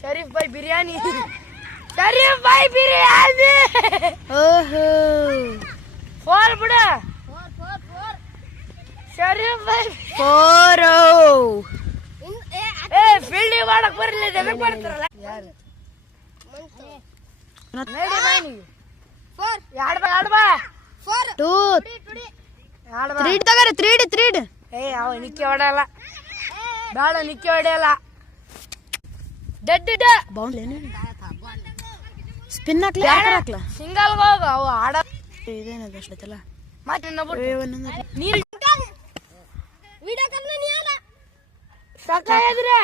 शरीफ भाई बिरयानी शरीफ भाई बिरयानी ಓಹೋ फोर बुड़ा शरीफ भाई 4 ए फील्डिंग ಮಾಡಕ್ಕೆ ಬರಲಿಲ್ಲ ಎದಕ್ಕೆ ಮಾಡ್ತಾರಲ್ಲ ಯಾರು ನಡಿ ಬಾಯಿ 4 ಯಾಡ್ ಬಾ 2 ಯಾಡ್ ಬಾ 3 ತಗರ 3 ಏ ಅವ ನಿಕ್ಕೆ ಹೊಡೆಯಲ್ಲ ಬೇಡ ನಿಕ್ಕೆ ಹೊಡೆಯಲ್ಲ ಡೆಡ್ ಬೌಂಡ್ ಲೇನೆ ಸ್ಪಿನ್ ಹಾಕ್ಲ ಹಾಕ್ಲ ಸಿಂಗಲ್ ಹೋಗ ಅವ ಆಡ ಇದೇನದು ಅಷ್ಟೈತಲ್ಲ ಮತ್ತೆ ಒಂದೊಂದು ನೀರು ವಿಡಿಯೋ ಕರ್ನ ನೀ ಅಲ್ಲ ಸಾಕಾಯದ್ರೆ